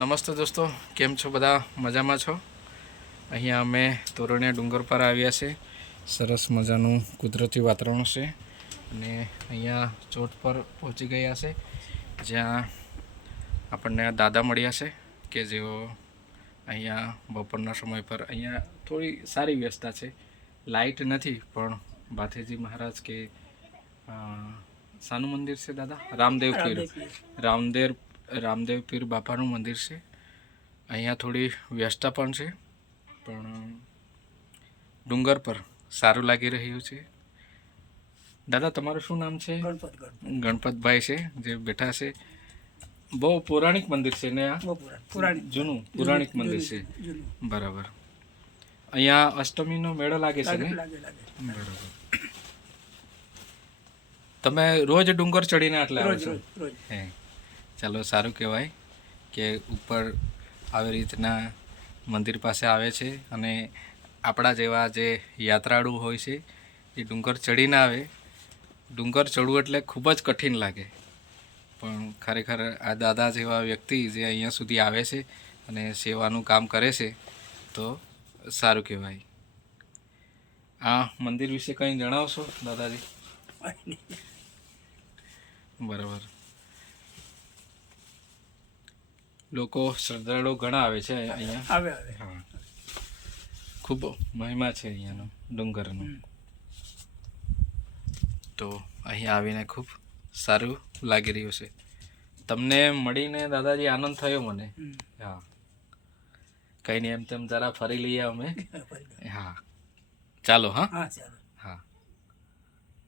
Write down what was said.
નમસ્તે દોસ્તો, કેમ છો? બધા મજામાં છો? અહીંયા અમે તોરણિયા ડુંગર પર આવ્યા છે. સરસ મજાનું કુદરતી વાતાવરણ છે અને અહીંયા ચોટ પર પહોંચી ગયા છે, જ્યાં આપણને દાદા મળ્યા છે કે જેઓ અહીંયા બપોરના સમય પર અહીંયા થોડી સારી વ્યવસ્થા છે. લાઇટ નથી, પણ ભાથેજી મહારાજ કે શાનું મંદિર છે દાદા? રામદેવ પીર બાપાનું મંદિર છે. અહીંયા થોડી વ્યવસ્થા પણ છે, પણ ડુંગર પર સારું લાગી રહ્યું છે. દાદા, તમારું શું નામ છે? ગણપતભાઈ છે જે બેઠા છે. બહુ પૌરાણિક મંદિર છે ને? આ જૂનું પૌરાણિક મંદિર છે. બરાબર. અહીંયા અષ્ટમીનો મેળો લાગે છે ને? બરાબર. તમે રોજ ડુંગર ચડીને આટલા આવો છો? હે, ચાલો, સારું કહેવાય કે ઉપર આવી રીતના મંદિર પાસે આવે છે અને આપણા જેવા જે યાત્રાળુ હોય છે એ ડુંગર ચડીને આવે. ડુંગર ચડવું એટલે ખૂબ જ કઠિન લાગે, પણ ખરેખર આ દાદા જેવા વ્યક્તિ જે અહીંયા સુધી આવે છે અને સેવાનું કામ કરે છે તો સારું કહેવાય. આ મંદિર વિશે કંઈ જણાવશો દાદાજી? બરાબર. લોકો શ્રદ્ધાળુ ઘણા આવે છે અહીંયા. હા, ખૂબ મહિમા છે અહીંયાનો ડુંગરનો. તો અહીંયા આવીને ખૂબ સારું લાગી રહ્યું છે. તમને મળીને દાદાજી આનંદ થયો મને. હા, કંઈ નહીં, એમ તેમ જરા ફરી લઈએ અમે. હા, ચાલો. હા.